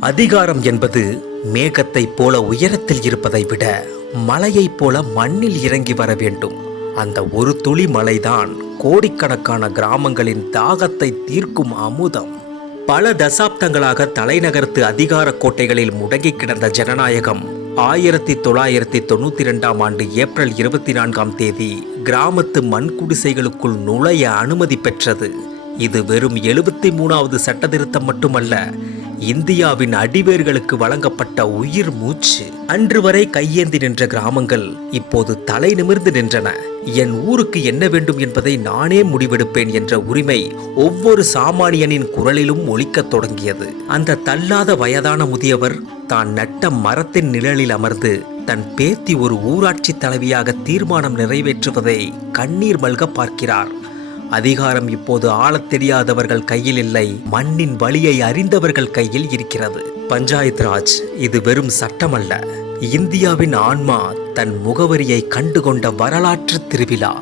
அதிகாரம் என்பது மேகத்தைப் போல உயரத்தில் இருப்பதை விட மலையைப் போல மண்ணில் இறங்கி வர வேண்டும். அந்த ஒரு துளி மலைதான் கோடிக்கணக்கான கிராமங்களின் தாகத்தை தீர்க்கும் அமுதம். பல தசாப்தங்களாக தலைநகரத்து அதிகார கோட்டைகளில் முடங்கி கிடந்த ஜனநாயகம் 1992ஆம் ஆண்டு ஏப்ரல் 24ஆம் தேதி கிராமத்து மண் குடிசைகளுக்குள் நுழைய அனுமதி பெற்றது. இது வெறும் 73வது சட்ட திருத்தம் மட்டுமல்ல, இந்தியாவின் அடிவேர்களுக்கு வழங்கப்பட்ட உயிர் மூச்சு. அன்று வரை கையேந்தி நின்ற கிராமங்கள் இப்போது தலை நிமிர்ந்து நின்றன. என் ஊருக்கு என்ன வேண்டும் என்பதை நானே முடிவெடுப்பேன் என்ற உரிமை ஒவ்வொரு சாமானியனின் குரலிலும் ஒலிக்கத் தொடங்கியது. அந்த தள்ளாத வயதான முதியவர் தான் நட்ட மரத்தின் நிழலில் அமர்ந்து தன் பேத்தி ஒரு ஊராட்சி தலைவியாக தீர்மானம் நிறைவேற்றுவதை கண்ணீர் மல்க பார்க்கிறார். அதிகாரம் இப்போது ஆளத் தெரியாதவர்கள் கையில் இல்லை, மண்ணின் வலியை அறிந்தவர்கள் கையில் இருக்கிறது. பஞ்சாயத்து ராஜ் இது வெறும் சட்டமல்ல, இந்தியாவின் ஆன்மா தன் முகவரியை கண்டுகொண்ட வரலாற்று திருவிழா.